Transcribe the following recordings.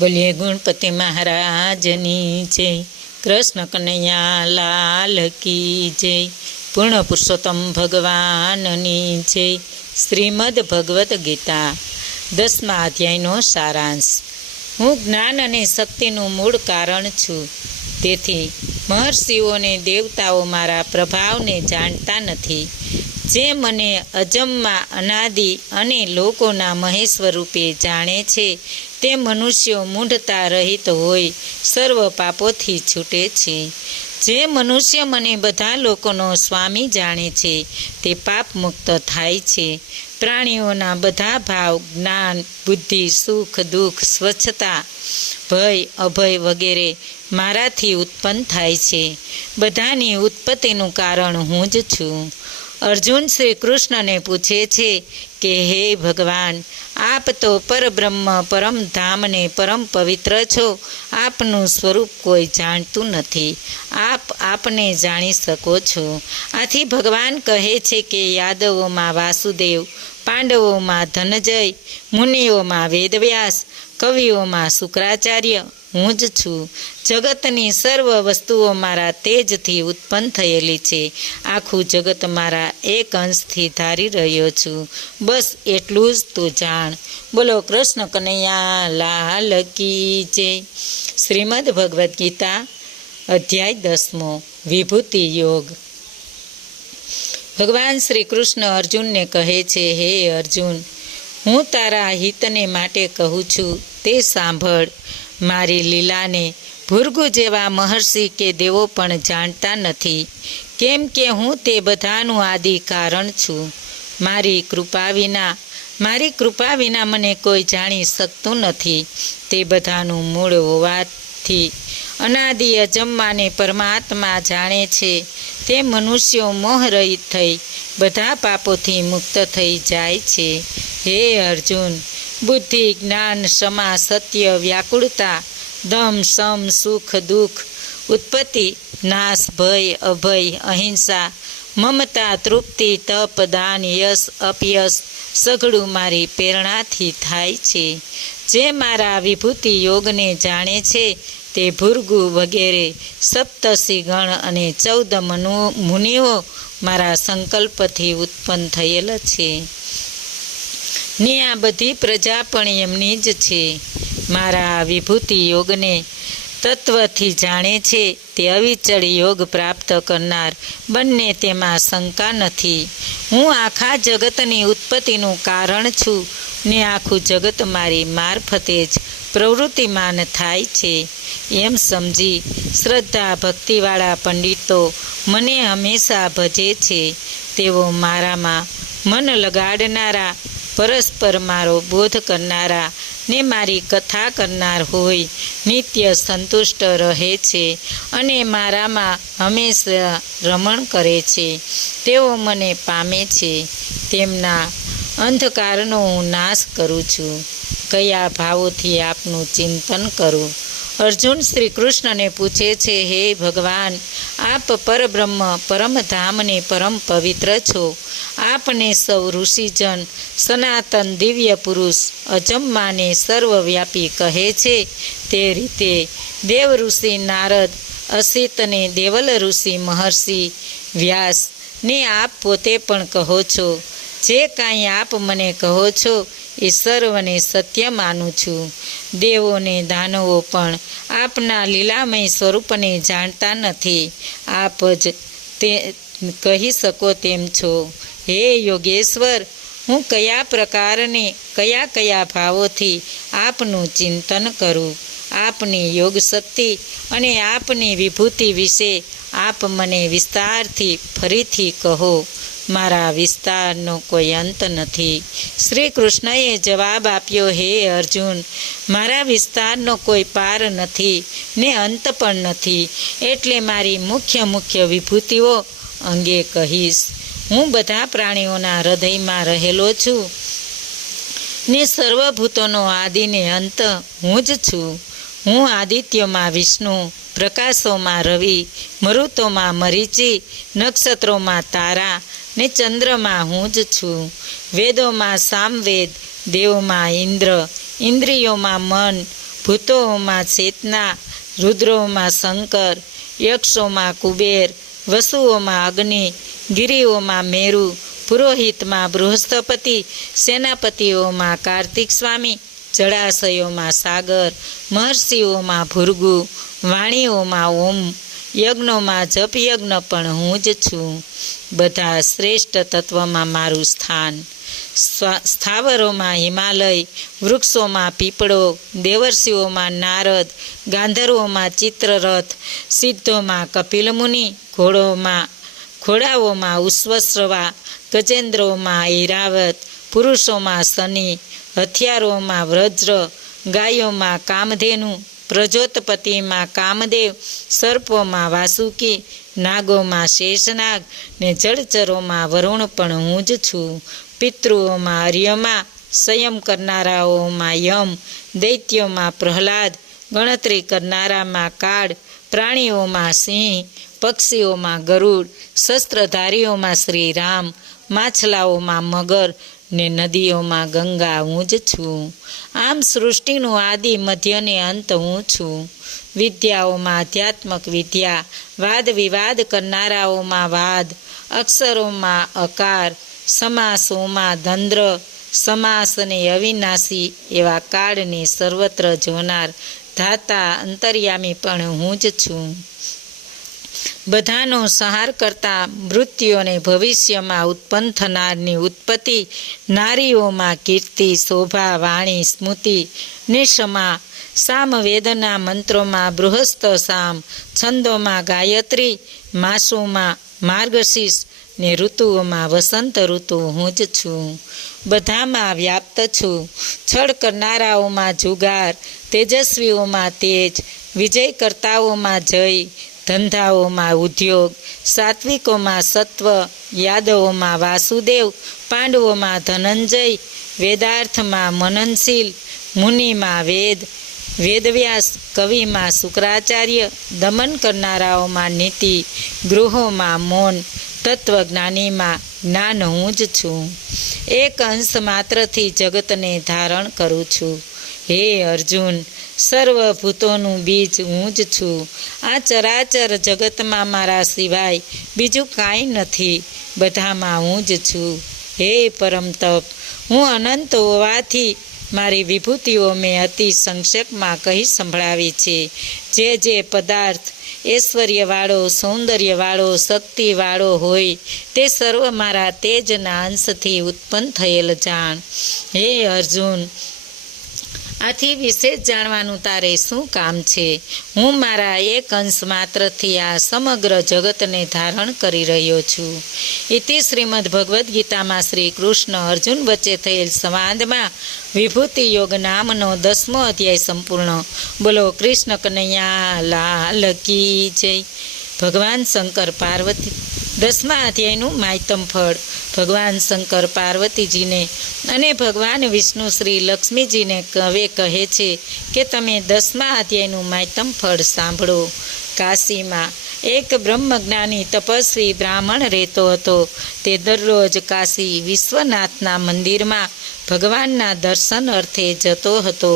બોલીએ ગણપતિ મહારાજની જય, કૃષ્ણ કનૈયા લાલ કી જય, પૂર્ણ પુરુષોત્તમ ભગવાનની જય. શ્રીમદ ભગવદ્ ગીતા 10મા અધ્યાયનો સારાંશ. હું જ્ઞાન અને શક્તિનું મૂળ કારણ છું. તેથી મહર્ષિઓ અને દેવતાઓ મારા પ્રભાવને જાણતા નથી. જે મને અજમમાં અનાદિ અને લોકોના મહેશ્વર રૂપે જાણે છે, તે મનુષ્યો મૂઢતા રહિત હોય સર્વ પાપોથી છૂટે છે. જે મનુષ્ય મને બધા લોકોનો સ્વામી જાણે છે, તે પાપ મુક્ત થાય છે. પ્રાણીઓના બધા ભાવ, જ્ઞાન, બુદ્ધિ, સુખ દુઃખ, સ્વચ્છતા, ભય અભય વગેરે મારાથી ઉત્પન્ન થાય છે. બધાની ઉત્પત્તિનું કારણ હું જ છું. અર્જુન શ્રી કૃષ્ણને પૂછે છે કે હે ભગવાન, આપ તો પરબ્રહ્મ પરમધામને પરમ પવિત્ર છો. આપનું સ્વરૂપ કોઈ જાણતું નથી. આપ આપને જાણી શકો છો. આથી ભગવાન કહે છે કે યાદવોમાં વાસુદેવ, પાંડવોમાં ધનંજય, મુનિઓમાં વેદવ્યાસ, કવિઓમાં શુક્રાચાર્ય હું જ છું. જગતની સર્વ વસ્તુઓ મારા તેજથી ઉત્પન્ન થયેલી છે. આખું જગત મારા એક અંશથી ધારી રહ્યો છું. બસ એટલું જ તું જાણ. બોલો કૃષ્ણ કનૈયા લાલ કી જય. શ્રીમદ ભગવદ્ ગીતા અધ્યાય 10મો, વિભૂતિ યોગ. ભગવાન શ્રી કૃષ્ણ અર્જુનને કહે છે, હે અર્જુન, હું તારા હિતને માટે કહું છું, તે સાંભળ. મારી લીલાને ભૃગુ જેવા મહર્ષિ કે દેવો પણ જાણતા નથી, કેમ કે હું તે બધાનું આદિ કારણ છું. મારી કૃપા વિના મને કોઈ જાણી શકતું નથી. તે બધાનું મૂળ હોવાથી અનાદિ અજમ્માને પરમાત્મા જાણે છે. તે મનુષ્યો મોહરહિત થઈ બધા પાપોથી મુક્ત થઈ જાય છે. હે અર્જુન, બુદ્ધિ, જ્ઞાન, ક્ષમા, સત્ય, વ્યાકુળતા, દમ, સમ, સુખ દુઃખ, ઉત્પત્તિ, નાશ, ભય અભય, અહિંસા, મમતા, તૃપ્તિ, તપ, દાન, યશ અપયશ સઘળું મારી પ્રેરણાથી થાય છે. જે મારા વિભૂતિ યોગને જાણે છે, તે ભૃગુ વગેરે સપ્તર્ષિ ગણ અને 14 મુનિઓ મારા સંકલ્પથી ઉત્પન્ન થયેલ છે. ને આ બધી પ્રજા પણ એમની જ છે. મારા વિભૂતિ યોગને તત્વથી જાણે છે, તે અવિચળ યોગ પ્રાપ્ત કરનાર બંને તેમાં શંકા નથી. હું આખા જગતની ઉત્પત્તિનું કારણ છું, ને આખું જગત મારી મારફતે જ પ્રવૃત્તિમાન થાય છે. એમ સમજી શ્રદ્ધા ભક્તિવાળા પંડિતો મને હંમેશા ભજે છે. તેઓ મારામાં મન લગાડનારા, પરસ્પર મારો બોધ કરનારા ને મારી કથા કરનાર હોય નિત્ય સંતુષ્ટ રહે છે અને મારામાં હંમેશા રમણ કરે છે. તેઓ મને પામે છે. તેમના અંધકારનો હું નાશ કરું છું. કયા ભાવોથી આપનું ચિંતન કરું? અર્જુન શ્રી કૃષ્ણને પૂછે છે, હે ભગવાન, આપ પરબ્રહ્મ પરમધામને પરમ પવિત્ર છો. આપને સૌ ઋષિજન સનાતન દિવ્ય પુરુષ અજમ્માને સર્વવ્યાપી કહે છે. તે રીતે દેવ ઋષિ નારદ, અસિત ને દેવલ ઋષિ મહર્ષિ વ્યાસ ને આપ પોતે પણ કહો છો. જે કાંઈ આપ મને કહો છો એ સર્વને સત્ય માનું છું. દેવો ને દાનવો પણ આપના લીલામય સ્વરૂપને જાણતા નથી. આપ જ તે કહી શકો તેમ છો. હે યોગેશ્વર, હું કયા પ્રકારને કયા ભાવોથી આપનું ચિંતન કરું? આપની યોગ શક્તિ અને આપની વિભૂતિ વિશે આપ મને વિસ્તારથી ફરીથી કહો. મારા વિસ્તારનો કોઈ અંત નથી. શ્રી કૃષ્ણએ જવાબ આપ્યો, હે અર્જુન, મારા વિસ્તારનો કોઈ પાર નથી ને અંત પણ નથી. એટલે મારી મુખ્ય વિભૂતિઓ અંગે કહીશ. હું બધા પ્રાણીઓના હૃદયમાં રહેલો છું ને સર્વભૂતોનો આદિને અંત હું જ છું. હું આદિત્યોમાં વિષ્ણુ, પ્રકાશોમાં રવિ, મરુતોમાં મરીચી, નક્ષત્રોમાં તારા ને ચંદ્રમાં હું જ છું. વેદોમાં સામવેદ, દેવોમાં ઇન્દ્ર, ઇન્દ્રિયોમાં મન, ભૂતોમાં ચેતના, રુદ્રોમાં શંકર, યક્ષોમાં કુબેર, વસુઓમાં અગ્નિ, ગિરિઓમાં મેરુ, પુરોહિતમાં બૃહસ્પતિ, સેનાપતિઓમાં કાર્તિક સ્વામી, જળાશયોમાં સાગર, મહર્ષિઓમાં ભૃગુ, વાણીઓમાં ઓમ, યજ્ઞોમાં જપયજ્ઞ પણ હું જ છું. બધા શ્રેષ્ઠ તત્વમાં મારું સ્થાન. સ્થાવરોમાં હિમાલય, વૃક્ષોમાં પીપળો, દેવર્ષિઓમાં નારદ, ગાંધર્વોમાં ચિત્રરથ, સિદ્ધોમાં કપિલ મુનિ, ઘોડાઓમાં ઉશ્વશ્રવા, ગજેન્દ્રોમાં ઐરાવત, પુરુષોમાં શનિ, હથિયારોમાં વજ્ર, ગાયોમાં કામધેનુ, પ્રજોતપતિમાં કામદેવ, સર્પોમાં વાસુકી, નાગોમાં શેષનાગ ને જળચરોમાં વરુણ પણ હું જ છું. પિતૃઓમાં અર્યમા, સંયમ કરનારાઓમાં યમ, દૈત્યોમાં પ્રહલાદ, ગણતરી કરનારામાં કાળ, પ્રાણીઓમાં સિંહ, પક્ષીઓમાં ગરુડ, શસ્ત્રધારીઓમાં શ્રી રામ, માછલાઓમાં મગર ને નદીઓમાં ગંગા હું જ છું. આમ સૃષ્ટિનું આદિ મધ્ય ને અંત હું છું. વિદ્યાઓમાં આધ્યાત્મક વિદ્યા, વાદ વિવાદ કરનારાઓમાં વાદ, અક્ષરોમાં અકાર, સમાસોમાં દંદ્ર, સમાસને અવિનાશી એવા કાળને સર્વત્ર જોનાર ધાતા અંતર્યામી પણ હું જ છું. બધાનો સંહાર કરતા મૃત્યુઓને ભવિષ્યમાં ઉત્પન્ન થનારની ઉત્પત્તિ, નારીઓમાં કીર્તિ, શોભા, વાણી, સ્મૃતિ ને ક્ષમા, સામવેદના મંત્રોમાં બૃહસ્ત સામ, છંદોમાં ગાયત્રી, માસોમાં માર્ગશીર્ષ ને ઋતુઓમાં વસંત ઋતુ હું જ છું. બધામાં વ્યાપ્ત છું. છળ કરનારાઓમાં જુગાર, તેજસ્વીઓમાં તેજ, વિજય કરતાઓમાં જય, ધંધાઓમાં ઉદ્યોગ, સાત્વિકોમાં સત્વ, યાદવોમાં વાસુદેવ, પાંડવોમાં ધનંજય, વેદાર્થમાં મનનશીલ, મુનિમાં વેદ, વેદવ્યાસ, કવિમાં શુક્રાચાર્ય, દમન કરનારાઓમાં નીતિ, ગૃહોમાં મૌન, તત્વજ્ઞાનીમાં જ્ઞાન હું જ છું. એક અંશ માત્રથી જગતને ધારણ કરું છું. હે અર્જુન, સર્વભૂતોનું બીજ હું જ છું. આ ચરાચર જગતમાં મારા સિવાય બીજું કાંઈ નથી. બધામાં હું જ છું. હે પરમ તપ, હું અનંત હોવાથી મારી વિભૂતિઓ મેં અતિ સંક્ષેપમાં કહી સંભળાવી છે. જે પદાર્થ ઐશ્વર્યવાળો, સૌંદર્યવાળો, શક્તિવાળો હોય તે સર્વ મારા તેજના અંશથી ઉત્પન્ન થયેલ જાણ. હે અર્જુન, આથી વિશેષ જાણવાનું તારે શું કામ છે? હું મારા એક અંશ માત્રથી આ સમગ્ર જગતને ધારણ કરી રહ્યો છું. ઇતિ શ્રીમદ ભગવદ્ ગીતામાં શ્રી કૃષ્ણ અર્જુન વચ્ચે થયેલ સંવાદમાં વિભૂતિ યોગ નામનો 10મો અધ્યાય સંપૂર્ણ. બોલો કૃષ્ણ કનૈયા લાલ કી જય. ભગવાન શંકર પાર્વતી 10મા અધ્યાયનું માયતમ ફળ. ભગવાન શંકર પાર્વતીજીને અને ભગવાન વિષ્ણુ શ્રી લક્ષ્મીજીને કહે છે કે તમે 10મા અધ્યાયનું માયતમ ફળ સાંભળો. કાશીમાં એક બ્રહ્મજ્ઞાની તપસ્વી બ્રાહ્મણ રહેતો હતો. તે દરરોજ કાશી વિશ્વનાથના મંદિરમાં ભગવાનના દર્શન અર્થે જતો હતો.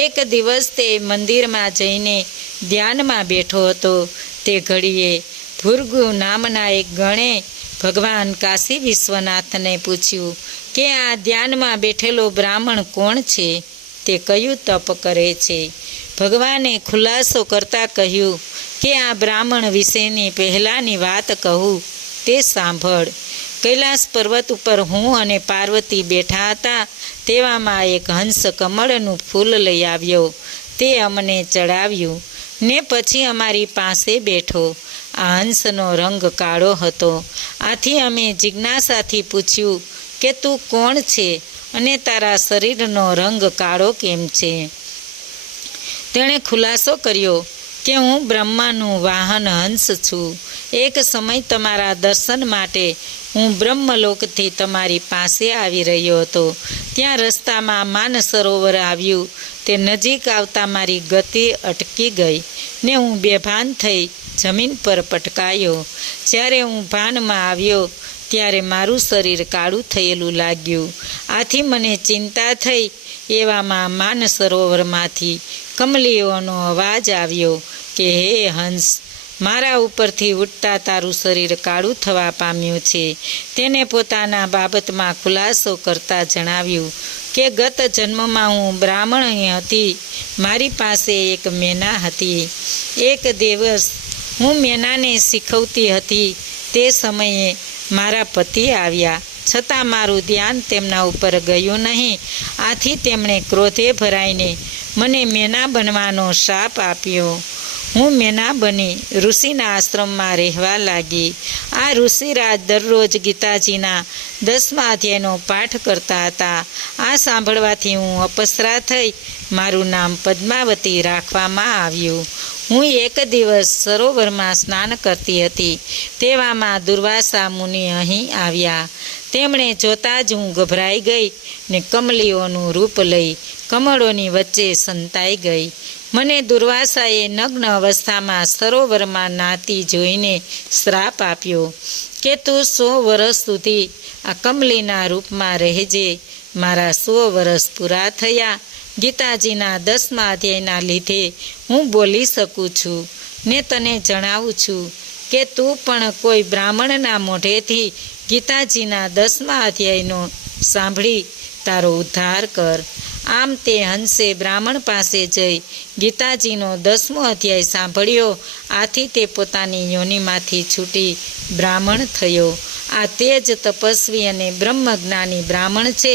એક દિવસ તે મંદિરમાં જઈને ધ્યાનમાં બેઠો હતો. તે ઘડીએ ભૃગુ નામના એક ગણે ભગવાન કાશી વિશ્વનાથને પૂછ્યું કે આ ધ્યાનમાં બેઠેલો બ્રાહ્મણ કોણ છે? તે કયું તપ કરે છે? ભગવાને ખુલાસો કરતાં કહ્યું કે આ બ્રાહ્મણ વિશેની પહેલાંની વાત કહું તે સાંભળ. કૈલાસ પર્વત ઉપર હું અને પાર્વતી બેઠા હતા. તેવામાં એક હંસ કમળનું ફૂલ લઈ આવ્યો. તે અમને ચડાવ્યું ને પછી અમારી પાસે બેઠો. આ હંસનો રંગ કાળો હતો. આથી અમે જિજ્ઞાસાથી પૂછ્યું કે તું કોણ છે અને તારા શરીરનો રંગ કાળો કેમ છે? તેણે ખુલાસો કર્યો કે હું બ્રહ્માનું વાહન હંસ છું. એક સમય તમારા દર્શન માટે હું બ્રહ્મલોકથી તમારી પાસે આવી રહ્યો હતો. ત્યાં રસ્તામાં માનસરોવર આવ્યું. તે નજીક આવતા મારી ગતિ અટકી ગઈ ને હું બેભાન થઈ જમીન પર પટકાયો. જ્યારે હું ભાનમાં આવ્યો ત્યારે મારું શરીર કાળું થયેલું લાગ્યું. આથી મને ચિંતા થઈ એવામાં માન સરોવરમાંથી કમલીઓનો અવાજ આવ્યો કે હે હંસ, મારા ઉપરથી ઉડતા તારું શરીર કાળું થવા પામ્યું છે. તેને પોતાના બાબતમાં ખુલાસો કરતા જણાવ્યું કે ગત જન્મમાં હું બ્રાહ્મણી હતી. મારી પાસે એક મેના હતી. એક દિવસ હું મેનાને શીખવતી હતી. તે સમયે મારા પતિ આવ્યા, છતાં મારું ધ્યાન તેમના ઉપર ગયું નહીં. આથી તેમણે ક્રોધે ભરાઈને મને મેના બનવાનો શાપ આપ્યો. હું મેના બની ઋષિના આશ્રમમાં રહેવા લાગી. આ ઋષિરાજ દરરોજ ગીતાજીના 10મા અધ્યાયનો પાઠ કરતા હતા. આ સાંભળવાથી હું અપસરા થઈ મારું નામ પદ્માવતી રાખવામાં આવ્યું. હું એક દિવસ સરોવરમાં સ્નાન કરતી હતી. તેવામાં દુર્વાસા મુનિ અહીં આવ્યા. તેમણે જોતાં જ હું ગભરાઈ ગઈ ને કમલીઓનું રૂપ લઈ કમળોની વચ્ચે સંતાઈ ગઈ. મને દુર્વાસાએ નગ્ન અવસ્થામાં સરોવરમાં નાતી જોઈને શ્રાપ આપ્યો કે તું 100 વર્ષ સુધી આ કમલીના રૂપમાં રહેજે. મારા 100 વર્ષ પૂરા થયા. ગીતાજીના 10મા અધ્યાયના લીધે હું બોલી શકું છું ને તને જણાવું છું કે તું પણ કોઈ બ્રાહ્મણના મોઢેથી ગીતાજીના 10મા અધ્યાયનો સાંભળી તારો ઉદ્ધાર કર. આમ તે હંસે બ્રાહ્મણ પાસે જઈ ગીતાજીનો 10મો અધ્યાય સાંભળ્યો. આથી તે પોતાની યોનિમાંથી છૂટી બ્રાહ્મણ થયો. આ તે જ તપસ્વી અને બ્રહ્મજ્ઞાની બ્રાહ્મણ છે.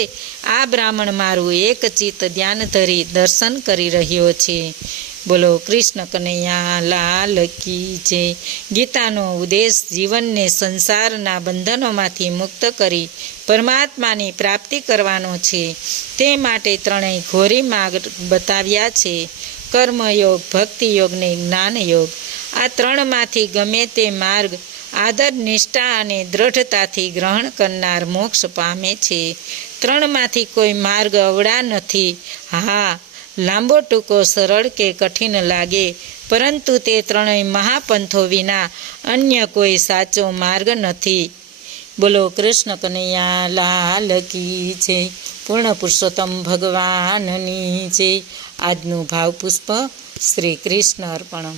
આ બ્રાહ્મણ મારું એક ચિત્ત ધ્યાન ધરી દર્શન કરી રહ્યો છે. બોલો કૃષ્ણ કનૈયા લાલ કી જય. ગીતાનો ઉદ્દેશ જીવનને સંસારના બંધનોમાંથી મુક્ત કરી પરમાત્માની પ્રાપ્તિ કરવાનો છે. તે માટે ત્રણેય ઘોરી માર્ગ બતાવ્યા છે: કર્મયોગ, ભક્તિયોગ ને જ્ઞાનયોગ. આ ત્રણમાંથી ગમે તે માર્ગ આદર, નિષ્ઠા અને દ્રઢતાથી ગ્રહણ કરનાર મોક્ષ પામે છે. ત્રણમાંથી કોઈ માર્ગ અવળા નથી. હા, લાંબો ટૂંકો, સરળ કે કઠિન લાગે, પરંતુ તે ત્રણેય મહાપંથો વિના અન્ય કોઈ સાચો માર્ગ નથી. બોલો કૃષ્ણ કનૈયા લાલ કી જય. પૂર્ણ પુરુષોત્તમ ભગવાનની જય. આજનું ભાવપુષ્પ શ્રી કૃષ્ણ અર્પણમ.